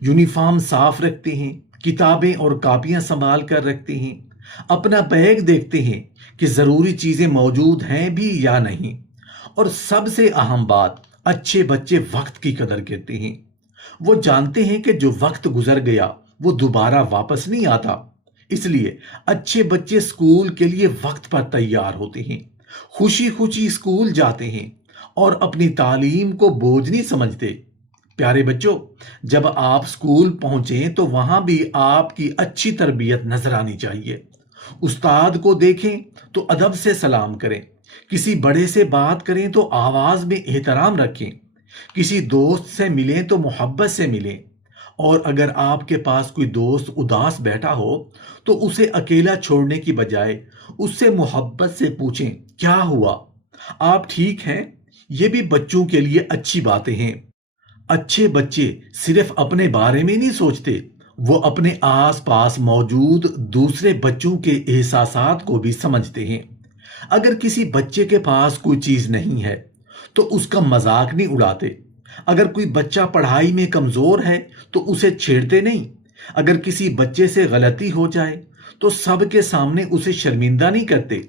Uniform صاف رکھتے ہیں، کتابیں اور کاپیاں سنبھال کر رکھتے ہیں، اپنا بیگ دیکھتے ہیں کہ ضروری چیزیں موجود ہیں بھی یا نہیں، اور سب سے اہم بات، اچھے بچے وقت کی قدر کرتے ہیں۔ وہ جانتے ہیں کہ جو وقت گزر گیا وہ دوبارہ واپس نہیں آتا، اس لیے اچھے بچے اسکول کے لیے وقت پر تیار ہوتے ہیں، خوشی خوشی اسکول جاتے ہیں اور اپنی تعلیم کو بوجھ نہیں سمجھتے۔ پیارے بچوں، جب آپ اسکول پہنچیں تو وہاں بھی آپ کی اچھی تربیت نظر آنی چاہیے۔ استاد کو دیکھیں تو ادب سے سلام کریں، کسی بڑے سے بات کریں تو آواز میں احترام رکھیں، کسی دوست سے ملیں تو محبت سے ملیں، اور اگر آپ کے پاس کوئی دوست اداس بیٹھا ہو تو اسے اکیلا چھوڑنے کی بجائے اس سے محبت سے پوچھیں کیا ہوا، آپ ٹھیک ہیں؟ یہ بھی بچوں کے لیے اچھی باتیں ہیں۔ اچھے بچے صرف اپنے بارے میں نہیں سوچتے، وہ اپنے آس پاس موجود دوسرے بچوں کے احساسات کو بھی سمجھتے ہیں۔ اگر کسی بچے کے پاس کوئی چیز نہیں ہے تو اس کا مذاق نہیں اڑاتے، اگر کوئی بچہ پڑھائی میں کمزور ہے تو اسے چھیڑتے نہیں، اگر کسی بچے سے غلطی ہو جائے تو سب کے سامنے اسے شرمندہ نہیں کرتے،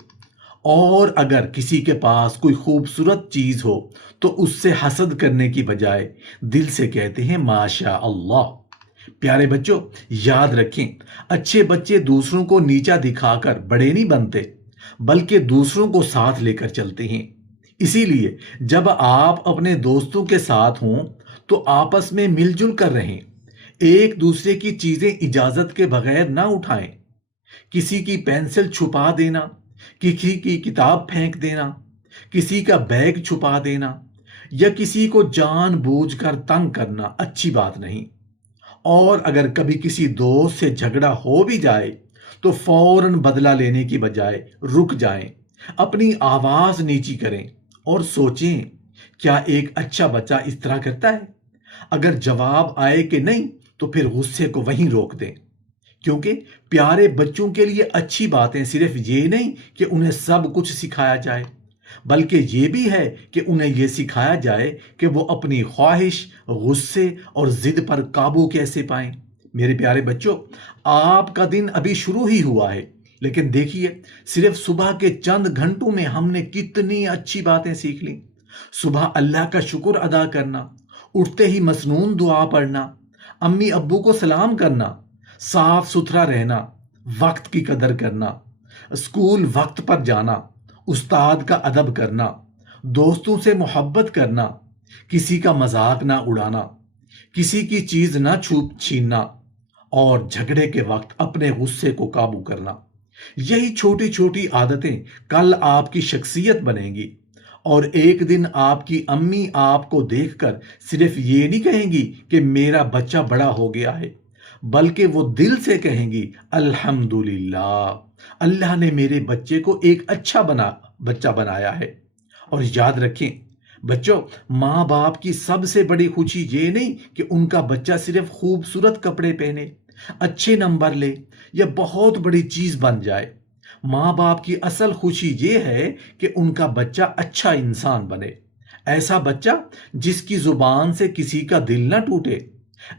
اور اگر کسی کے پاس کوئی خوبصورت چیز ہو تو اس سے حسد کرنے کی بجائے دل سے کہتے ہیں ماشاء اللہ۔ پیارے بچوں، یاد رکھیں، اچھے بچے دوسروں کو نیچا دکھا کر بڑے نہیں بنتے، بلکہ دوسروں کو ساتھ لے کر چلتے ہیں۔ اسی لیے جب آپ اپنے دوستوں کے ساتھ ہوں تو آپس میں مل جل کر رہیں، ایک دوسرے کی چیزیں اجازت کے بغیر نہ اٹھائیں، کسی کی پینسل چھپا دینا، کسی کی کتاب پھینک دینا، کسی کا بیگ چھپا دینا یا کسی کو جان بوجھ کر تنگ کرنا اچھی بات نہیں۔ اور اگر کبھی کسی دوست سے جھگڑا ہو بھی جائے تو فوراً بدلہ لینے کی بجائے رک جائیں، اپنی آواز نیچی کریں اور سوچیں کیا ایک اچھا بچہ اس طرح کرتا ہے؟ اگر جواب آئے کہ نہیں تو پھر غصے کو وہیں روک دیں، کیونکہ پیارے بچوں کے لیے اچھی باتیں صرف یہ نہیں کہ انہیں سب کچھ سکھایا جائے، بلکہ یہ بھی ہے کہ انہیں یہ سکھایا جائے کہ وہ اپنی خواہش، غصے اور ضد پر قابو کیسے پائیں۔ میرے پیارے بچوں، آپ کا دن ابھی شروع ہی ہوا ہے، لیکن دیکھیے صرف صبح کے چند گھنٹوں میں ہم نے کتنی اچھی باتیں سیکھ لیں۔ صبح اللہ کا شکر ادا کرنا، اٹھتے ہی مسنون دعا پڑھنا، امی ابو کو سلام کرنا، صاف ستھرا رہنا، وقت کی قدر کرنا، اسکول وقت پر جانا، استاد کا ادب کرنا، دوستوں سے محبت کرنا، کسی کا مذاق نہ اڑانا، کسی کی چیز نہ چھیننا، اور جھگڑے کے وقت اپنے غصے کو قابو کرنا۔ یہی چھوٹی چھوٹی عادتیں کل آپ کی شخصیت بنیں گی، اور ایک دن آپ کی امی آپ کو دیکھ کر صرف یہ نہیں کہیں گی کہ میرا بچہ بڑا ہو گیا ہے، بلکہ وہ دل سے کہیں گی الحمدللہ، اللہ نے میرے بچے کو ایک اچھا بچہ بنایا ہے۔ اور یاد رکھیں بچوں، ماں باپ کی سب سے بڑی خوشی یہ نہیں کہ ان کا بچہ صرف خوبصورت کپڑے پہنے، اچھے نمبر لے یا بہت بڑی چیز بن جائے۔ ماں باپ کی اصل خوشی یہ ہے کہ ان کا بچہ اچھا انسان بنے، ایسا بچہ جس کی زبان سے کسی کا دل نہ ٹوٹے،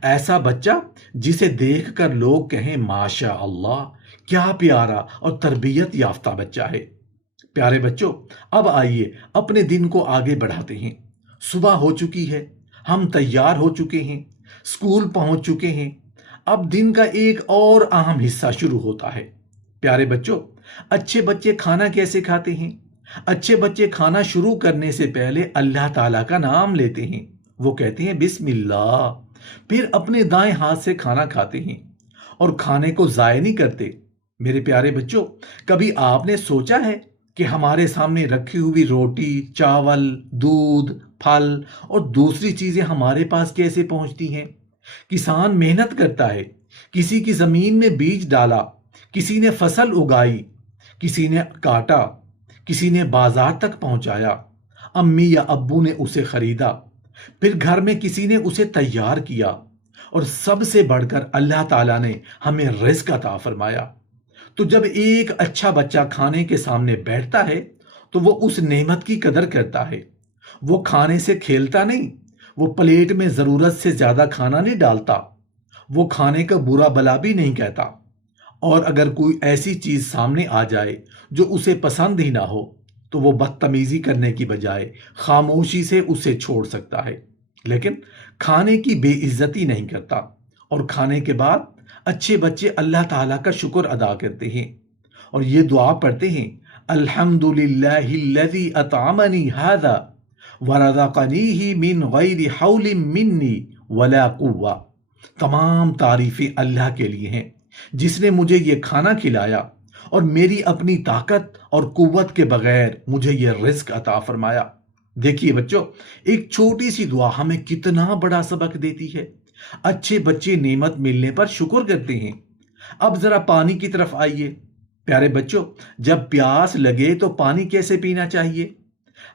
ایسا بچہ جسے دیکھ کر لوگ کہیں ماشاء اللہ، کیا پیارا اور تربیت یافتہ بچہ ہے۔ پیارے بچوں، اب آئیے اپنے دن کو آگے بڑھاتے ہیں۔ صبح ہو چکی ہے، ہم تیار ہو چکے ہیں، اسکول پہنچ چکے ہیں، اب دن کا ایک اور اہم حصہ شروع ہوتا ہے۔ پیارے بچوں، اچھے بچے کھانا کیسے کھاتے ہیں؟ اچھے بچے کھانا شروع کرنے سے پہلے اللہ تعالیٰ کا نام لیتے ہیں، وہ کہتے ہیں بسم اللہ، پھر اپنے دائیں ہاتھ سے کھانا کھاتے ہیں اور کھانے کو ضائع نہیں کرتے۔ میرے پیارے بچوں، کبھی آپ نے سوچا ہے کہ ہمارے سامنے رکھی ہوئی روٹی، چاول، دودھ، پھل اور دوسری چیزیں ہمارے پاس کیسے پہنچتی ہیں؟ کسان محنت کرتا ہے، کسی کی زمین میں بیج ڈالا، کسی نے فصل اگائی، کسی نے کاٹا، کسی نے بازار تک پہنچایا، امی یا ابو نے اسے خریدا، پھر گھر میں کسی نے اسے تیار کیا، اور سب سے بڑھ کر اللہ تعالیٰ نے ہمیں رزق عطا فرمایا۔ تو جب ایک اچھا بچہ کھانے کے سامنے بیٹھتا ہے تو وہ اس نعمت کی قدر کرتا ہے، وہ کھانے سے کھیلتا نہیں، وہ پلیٹ میں ضرورت سے زیادہ کھانا نہیں ڈالتا، وہ کھانے کا برا بلا بھی نہیں کہتا، اور اگر کوئی ایسی چیز سامنے آ جائے جو اسے پسند ہی نہ ہو تو وہ بدتمیزی کرنے کی بجائے خاموشی سے اسے چھوڑ سکتا ہے، لیکن کھانے کی بے عزتی نہیں کرتا۔ اور کھانے کے بعد اچھے بچے اللہ تعالیٰ کا شکر ادا کرتے ہیں اور یہ دعا پڑھتے ہیں: الحمد للہ الذی اطعمنی ھذا ورزقنیہ من غیر حول منی ولا قوہ۔ تمام تعریفیں اللہ کے لیے ہیں جس نے مجھے یہ کھانا کھلایا اور میری اپنی طاقت اور قوت کے بغیر مجھے یہ رزق عطا فرمایا۔ دیکھیے بچوں، ایک چھوٹی سی دعا ہمیں کتنا بڑا سبق دیتی ہے۔ اچھے بچے نعمت ملنے پر شکر کرتے ہیں۔ اب ذرا پانی کی طرف آئیے۔ پیارے بچوں، جب پیاس لگے تو پانی کیسے پینا چاہیے؟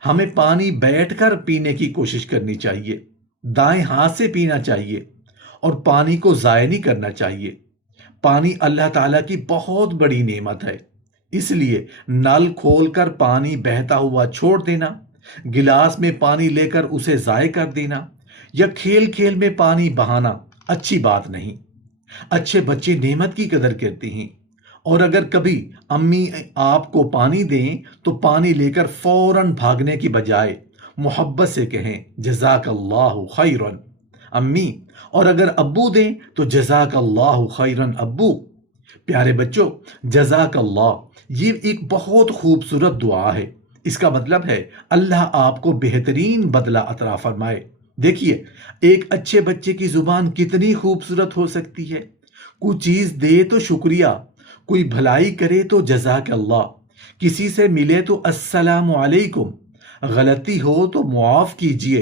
ہمیں پانی بیٹھ کر پینے کی کوشش کرنی چاہیے، دائیں ہاتھ سے پینا چاہیے اور پانی کو ضائع نہیں کرنا چاہیے۔ پانی اللہ تعالیٰ کی بہت بڑی نعمت ہے، اس لیے نل کھول کر پانی بہتا ہوا چھوڑ دینا، گلاس میں پانی لے کر اسے ضائع کر دینا یا کھیل کھیل میں پانی بہانا اچھی بات نہیں۔ اچھے بچے نعمت کی قدر کرتے ہیں، اور اگر کبھی امی آپ کو پانی دیں تو پانی لے کر فوراً بھاگنے کی بجائے محبت سے کہیں جزاک اللہ خیرن امی، اور اگر ابو دیں تو جزاک اللہ خیرن ابو۔ پیارے بچوں، جزاک اللہ یہ ایک بہت خوبصورت دعا ہے۔ اس کا مطلب ہے اللہ آپ کو بہترین بدلہ عطا فرمائے۔ دیکھیے، ایک اچھے بچے کی زبان کتنی خوبصورت ہو سکتی ہے۔ کوئی چیز دے تو شکریہ، کوئی بھلائی کرے تو جزاک اللہ، کسی سے ملے تو السلام علیکم، غلطی ہو تو معاف کیجیے،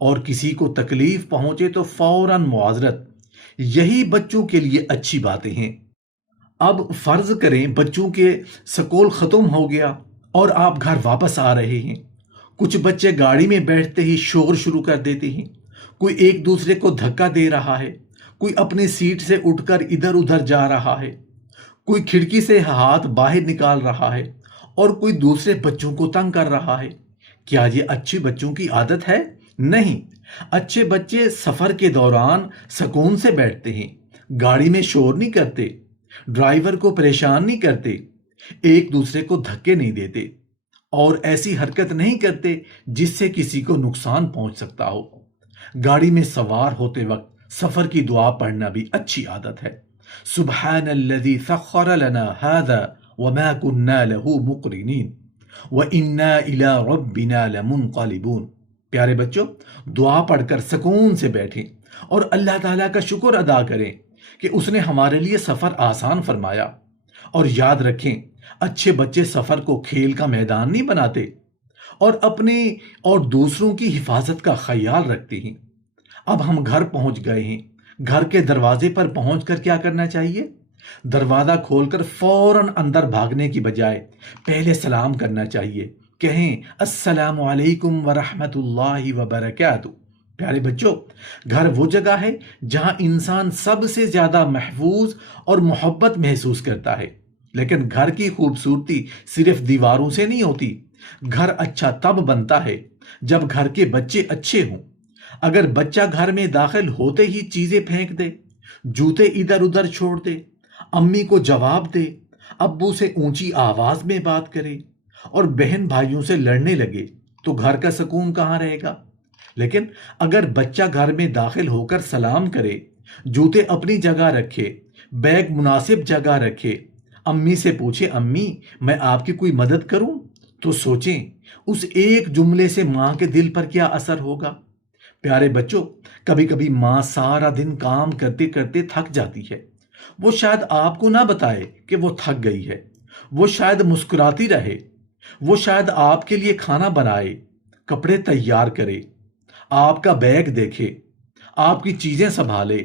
اور کسی کو تکلیف پہنچے تو فوراً معذرت۔ یہی بچوں کے لیے اچھی باتیں ہیں۔ اب فرض کریں بچوں کے سکول ختم ہو گیا اور آپ گھر واپس آ رہے ہیں۔ کچھ بچے گاڑی میں بیٹھتے ہی شور شروع کر دیتے ہیں، کوئی ایک دوسرے کو دھکا دے رہا ہے، کوئی اپنی سیٹ سے اٹھ کر ادھر ادھر جا رہا ہے، کوئی کھڑکی سے ہاتھ باہر نکال رہا ہے اور کوئی دوسرے بچوں کو تنگ کر رہا ہے۔ کیا یہ اچھے بچوں کی عادت ہے؟ نہیں۔ اچھے بچے سفر کے دوران سکون سے بیٹھتے ہیں، گاڑی میں شور نہیں کرتے، ڈرائیور کو پریشان نہیں کرتے، ایک دوسرے کو دھکے نہیں دیتے اور ایسی حرکت نہیں کرتے جس سے کسی کو نقصان پہنچ سکتا ہو۔ گاڑی میں سوار ہوتے وقت سفر کی دعا پڑھنا بھی اچھی عادت ہے۔ سبحان الذی سخر لنا ھذا وما كنا له مقرنین وإنا إلی ربنا لمنقلبون۔ پیارے بچوں، دعا پڑھ کر سکون سے بیٹھیں اور اللہ تعالیٰ کا شکر ادا کریں کہ اس نے ہمارے لیے سفر آسان فرمایا۔ اور یاد رکھیں، اچھے بچے سفر کو کھیل کا میدان نہیں بناتے اور اپنے اور دوسروں کی حفاظت کا خیال رکھتے ہیں۔ اب ہم گھر پہنچ گئے ہیں۔ گھر کے دروازے پر پہنچ کر کیا کرنا چاہیے؟ دروازہ کھول کر فوراً اندر بھاگنے کی بجائے پہلے سلام کرنا چاہیے، کہیں السلام علیکم ورحمۃ اللہ وبرکاتہ۔ پیارے بچوں، گھر وہ جگہ ہے جہاں انسان سب سے زیادہ محفوظ اور محبت محسوس کرتا ہے۔ لیکن گھر کی خوبصورتی صرف دیواروں سے نہیں ہوتی۔ گھر اچھا تب بنتا ہے جب گھر کے بچے اچھے ہوں۔ اگر بچہ گھر میں داخل ہوتے ہی چیزیں پھینک دے، جوتے ادھر ادھر چھوڑ دے، امی کو جواب دے، ابو سے اونچی آواز میں بات کرے اور بہن بھائیوں سے لڑنے لگے تو گھر کا سکون کہاں رہے گا؟ لیکن اگر بچہ گھر میں داخل ہو کر سلام کرے، جوتے اپنی جگہ رکھے، بیگ مناسب جگہ رکھے، امی سے پوچھے امی میں آپ کی کوئی مدد کروں، تو سوچیں اس ایک جملے سے ماں کے دل پر کیا اثر ہوگا۔ پیارے بچوں، کبھی کبھی ماں سارا دن کام کرتے کرتے تھک جاتی ہے۔ وہ شاید آپ کو نہ بتائے کہ وہ تھک گئی ہے، وہ شاید مسکراتی رہے، وہ شاید آپ کے لیے کھانا بنائے، کپڑے تیار کرے، آپ کا بیگ دیکھے، آپ کی چیزیں سنبھالے۔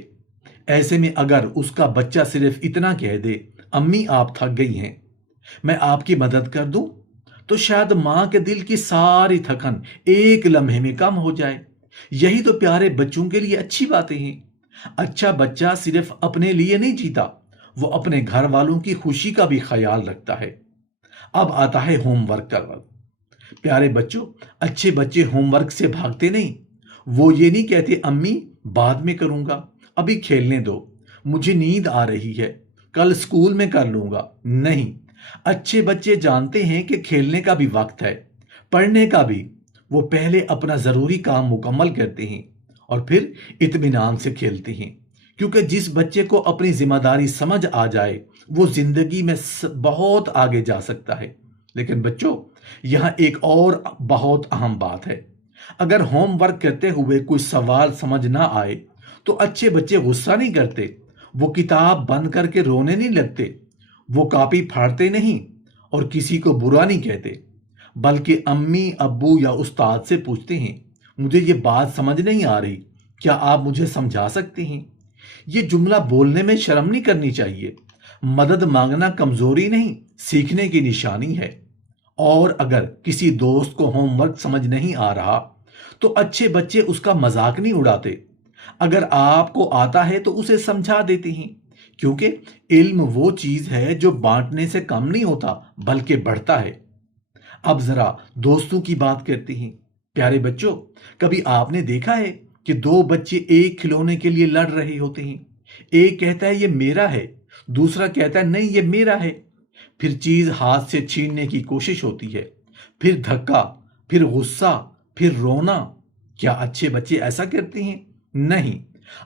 ایسے میں اگر اس کا بچہ صرف اتنا کہہ دے امی آپ تھک گئی ہیں، میں آپ کی مدد کر دوں، تو شاید ماں کے دل کی ساری تھکن ایک لمحے میں کم ہو جائے۔ یہی تو پیارے بچوں کے لیے اچھی باتیں ہیں۔ اچھا بچہ صرف اپنے لیے نہیں جیتا، وہ اپنے گھر والوں کی خوشی کا بھی خیال رکھتا ہے۔ اب آتا ہے ہوم ورک کا وقت۔ پیارے بچوں، اچھے بچے ہوم ورک سے بھاگتے نہیں، وہ یہ نہیں کہتے امی بعد میں کروں گا، ابھی کھیلنے دو، مجھے نیند آ رہی ہے، کل اسکول میں کر لوں گا۔ نہیں، اچھے بچے جانتے ہیں کہ کھیلنے کا بھی وقت ہے، پڑھنے کا بھی۔ وہ پہلے اپنا ضروری کام مکمل کرتے ہیں اور پھر اطمینان سے کھیلتے ہیں، کیونکہ جس بچے کو اپنی ذمہ داری سمجھ آ جائے وہ زندگی میں بہت آگے جا سکتا ہے۔ لیکن بچوں، یہاں ایک اور بہت اہم بات ہے۔ اگر ہوم ورک کرتے ہوئے کوئی سوال سمجھ نہ آئے تو اچھے بچے غصہ نہیں کرتے، وہ کتاب بند کر کے رونے نہیں لگتے، وہ کاپی پھاڑتے نہیں اور کسی کو برا نہیں کہتے، بلکہ امی ابو یا استاد سے پوچھتے ہیں، مجھے یہ بات سمجھ نہیں آ رہی، کیا آپ مجھے سمجھا سکتے ہیں؟ یہ جملہ بولنے میں شرم نہیں کرنی چاہیے۔ مدد مانگنا کمزوری نہیں، سیکھنے کی نشانی ہے۔ اور اگر کسی دوست کو ہوم ورک سمجھ نہیں آ رہا تو اچھے بچے اس کا مذاق نہیں اڑاتے، اگر آپ کو آتا ہے تو اسے سمجھا دیتے ہیں، کیونکہ علم وہ چیز ہے جو بانٹنے سے کم نہیں ہوتا بلکہ بڑھتا ہے۔ اب ذرا دوستوں کی بات کرتے ہیں۔ پیارے بچوں، کبھی آپ نے دیکھا ہے کہ دو بچے ایک کھلونے کے لیے لڑ رہے ہوتے ہیں؟ ایک کہتا ہے یہ میرا ہے، دوسرا کہتا ہے نہیں یہ میرا ہے۔ پھر چیز ہاتھ سے چھیننے کی کوشش ہوتی ہے، پھر دھکا، پھر غصہ، پھر رونا۔ کیا اچھے بچے ایسا کرتے ہیں؟ نہیں،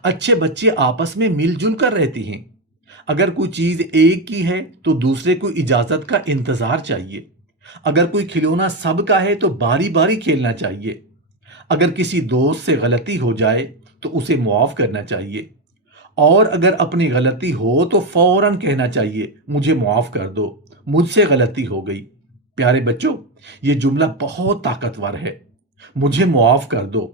اچھے بچے آپس میں مل جل کر رہتے ہیں۔ اگر کوئی چیز ایک کی ہے تو دوسرے کو اجازت کا انتظار چاہیے۔ اگر کوئی کھلونا سب کا ہے تو باری باری کھیلنا چاہیے۔ اگر کسی دوست سے غلطی ہو جائے تو اسے معاف کرنا چاہیے، اور اگر اپنی غلطی ہو تو فوراً کہنا چاہیے مجھے معاف کر دو، مجھ سے غلطی ہو گئی۔ پیارے بچوں، یہ جملہ بہت طاقتور ہے، مجھے معاف کر دو۔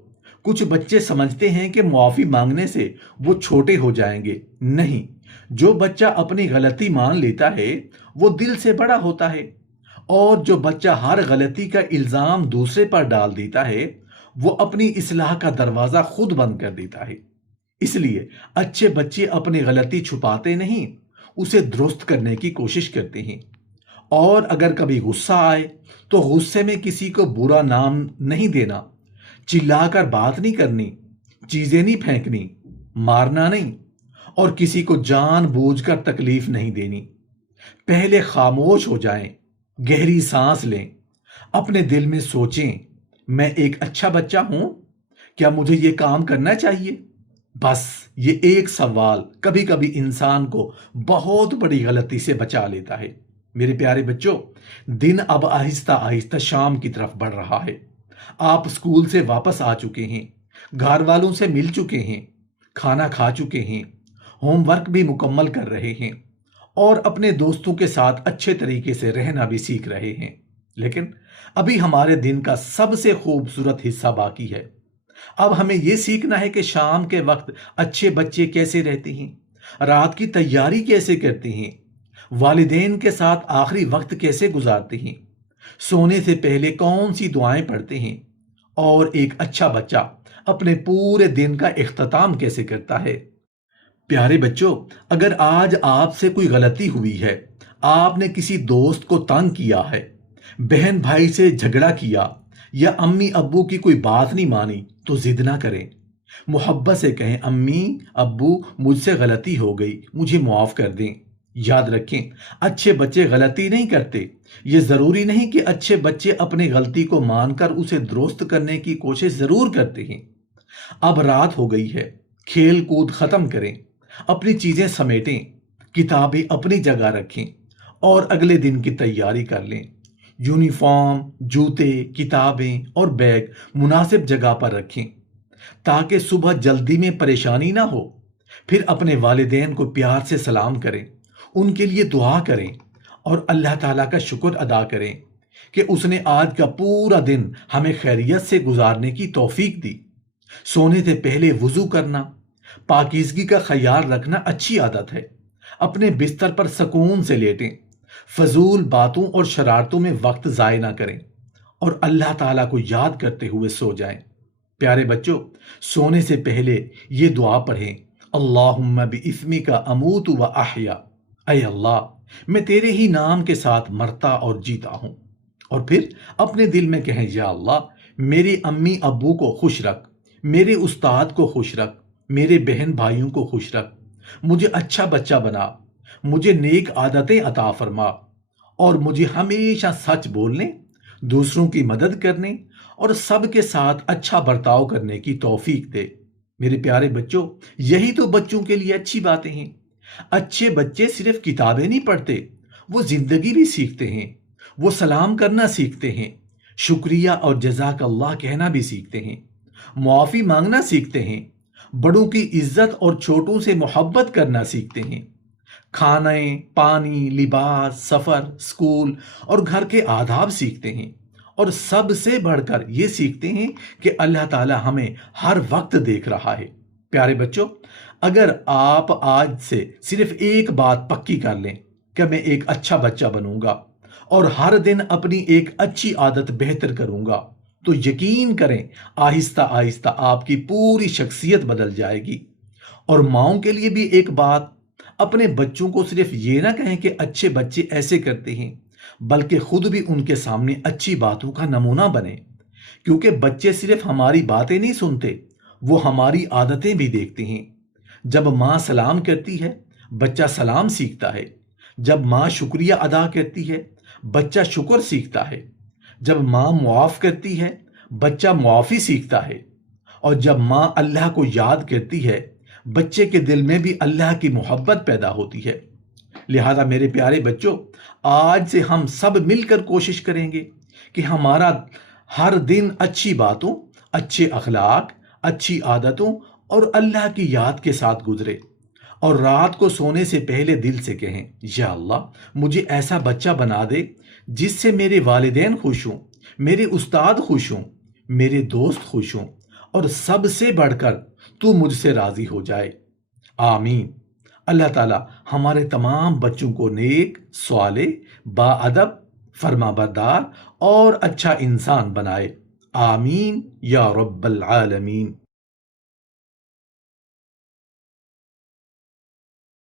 کچھ بچے سمجھتے ہیں کہ معافی مانگنے سے وہ چھوٹے ہو جائیں گے۔ نہیں، جو بچہ اپنی غلطی مان لیتا ہے وہ دل سے بڑا ہوتا ہے، اور جو بچہ ہر غلطی کا الزام دوسرے پر ڈال دیتا ہے وہ اپنی اصلاح کا دروازہ خود بند کر دیتا ہے۔ اس لیے اچھے بچے اپنی غلطی چھپاتے نہیں، اسے درست کرنے کی کوشش کرتے ہیں۔ اور اگر کبھی غصہ آئے تو غصے میں کسی کو برا نام نہیں دینا، چلا کر بات نہیں کرنی، چیزیں نہیں پھینکنی، مارنا نہیں، اور کسی کو جان بوجھ کر تکلیف نہیں دینی۔ پہلے خاموش ہو جائیں، گہری سانس لیں، اپنے دل میں سوچیں، میں ایک اچھا بچہ ہوں؟ کیا مجھے یہ کام کرنا چاہیے؟ بس یہ ایک سوال کبھی کبھی انسان کو بہت بڑی غلطی سے بچا لیتا ہے۔ میرے پیارے بچوں، دن اب آہستہ آہستہ شام کی طرف بڑھ رہا ہے۔ آپ اسکول سے واپس آ چکے ہیں، گھر والوں سے مل چکے ہیں، کھانا کھا چکے ہیں، ہوم ورک بھی مکمل کر رہے ہیں، اور اپنے دوستوں کے ساتھ اچھے طریقے سے رہنا بھی سیکھ رہے ہیں۔ لیکن ابھی ہمارے دن کا سب سے خوبصورت حصہ باقی ہے۔ اب ہمیں یہ سیکھنا ہے کہ شام کے وقت اچھے بچے کیسے رہتے ہیں، رات کی تیاری کیسے کرتے ہیں، والدین کے ساتھ آخری وقت کیسے گزارتے ہیں، سونے سے پہلے کون سی دعائیں پڑھتے ہیں، اور ایک اچھا بچہ اپنے پورے دن کا اختتام کیسے کرتا ہے۔ پیارے بچوں، اگر آج آپ سے کوئی غلطی ہوئی ہے، آپ نے کسی دوست کو تنگ کیا ہے، بہن بھائی سے جھگڑا کیا، یا امی ابو کی کوئی بات نہیں مانی، تو ضد نہ کریں۔ محبت سے کہیں امی ابو مجھ سے غلطی ہو گئی، مجھے معاف کر دیں۔ یاد رکھیں، اچھے بچے غلطی نہیں کرتے۔ یہ ضروری نہیں کہ اچھے بچے اپنی غلطی کو مان کر اسے درست کرنے کی کوشش ضرور کرتے ہیں۔ اب رات ہو گئی ہے، کھیل کود ختم کریں، اپنی چیزیں سمیٹیں، کتابیں اپنی جگہ رکھیں، اور اگلے دن کی تیاری کر لیں۔ یونیفارم، جوتے، کتابیں اور بیگ مناسب جگہ پر رکھیں تاکہ صبح جلدی میں پریشانی نہ ہو۔ پھر اپنے والدین کو پیار سے سلام کریں، ان کے لیے دعا کریں، اور اللہ تعالیٰ کا شکر ادا کریں کہ اس نے آج کا پورا دن ہمیں خیریت سے گزارنے کی توفیق دی۔ سونے سے پہلے وضو کرنا، پاکیزگی کا خیال رکھنا اچھی عادت ہے۔ اپنے بستر پر سکون سے لیٹیں، فضول باتوں اور شرارتوں میں وقت ضائع نہ کریں، اور اللہ تعالیٰ کو یاد کرتے ہوئے سو جائیں۔ پیارے بچوں، سونے سے پہلے یہ دعا پڑھیں، اللہم باسمک اموت و احیا، اے اللہ میں تیرے ہی نام کے ساتھ مرتا اور جیتا ہوں۔ اور پھر اپنے دل میں کہیں، یا اللہ میری امی ابو کو خوش رکھ، میرے استاد کو خوش رکھ، میرے بہن بھائیوں کو خوش رکھ، مجھے اچھا بچہ بنا، مجھے نیک عادتیں عطا فرما، اور مجھے ہمیشہ سچ بولنے، دوسروں کی مدد کرنے اور سب کے ساتھ اچھا برتاؤ کرنے کی توفیق دے۔ میرے پیارے بچوں، یہی تو بچوں کے لیے اچھی باتیں ہیں۔ اچھے بچے صرف کتابیں نہیں پڑھتے، وہ زندگی بھی سیکھتے ہیں۔ وہ سلام کرنا سیکھتے ہیں، شکریہ اور جزاک اللہ کہنا بھی سیکھتے ہیں، معافی مانگنا سیکھتے ہیں، بڑوں کی عزت اور چھوٹوں سے محبت کرنا سیکھتے ہیں، کھانے، پانی، لباس، سفر، اسکول اور گھر کے آداب سیکھتے ہیں، اور سب سے بڑھ کر یہ سیکھتے ہیں کہ اللہ تعالی ہمیں ہر وقت دیکھ رہا ہے۔ پیارے بچوں، اگر آپ آج سے صرف ایک بات پکی کر لیں کہ میں ایک اچھا بچہ بنوں گا اور ہر دن اپنی ایک اچھی عادت بہتر کروں گا، تو یقین کریں آہستہ آہستہ آپ کی پوری شخصیت بدل جائے گی۔ اور ماؤں کے لیے بھی ایک بات، اپنے بچوں کو صرف یہ نہ کہیں کہ اچھے بچے ایسے کرتے ہیں، بلکہ خود بھی ان کے سامنے اچھی باتوں کا نمونہ بنے، کیونکہ بچے صرف ہماری باتیں نہیں سنتے، وہ ہماری عادتیں بھی دیکھتے ہیں۔ جب ماں سلام کرتی ہے، بچہ سلام سیکھتا ہے۔ جب ماں شکریہ ادا کرتی ہے، بچہ شکر سیکھتا ہے۔ جب ماں معاف کرتی ہے، بچہ معافی سیکھتا ہے۔ اور جب ماں اللہ کو یاد کرتی ہے، بچے کے دل میں بھی اللہ کی محبت پیدا ہوتی ہے۔ لہذا میرے پیارے بچوں، آج سے ہم سب مل کر کوشش کریں گے کہ ہمارا ہر دن اچھی باتوں، اچھے اخلاق، اچھی عادتوں اور اللہ کی یاد کے ساتھ گزرے، اور رات کو سونے سے پہلے دل سے کہیں، یا اللہ مجھے ایسا بچہ بنا دے جس سے میرے والدین خوش ہوں، میرے استاد خوش ہوں، میرے دوست خوش ہوں، اور سب سے بڑھ کر تو مجھ سے راضی ہو جائے۔ آمین۔ اللہ تعالی ہمارے تمام بچوں کو نیک، صالح، باادب، فرما بردار اور اچھا انسان بنائے۔ آمین یا رب العالمین۔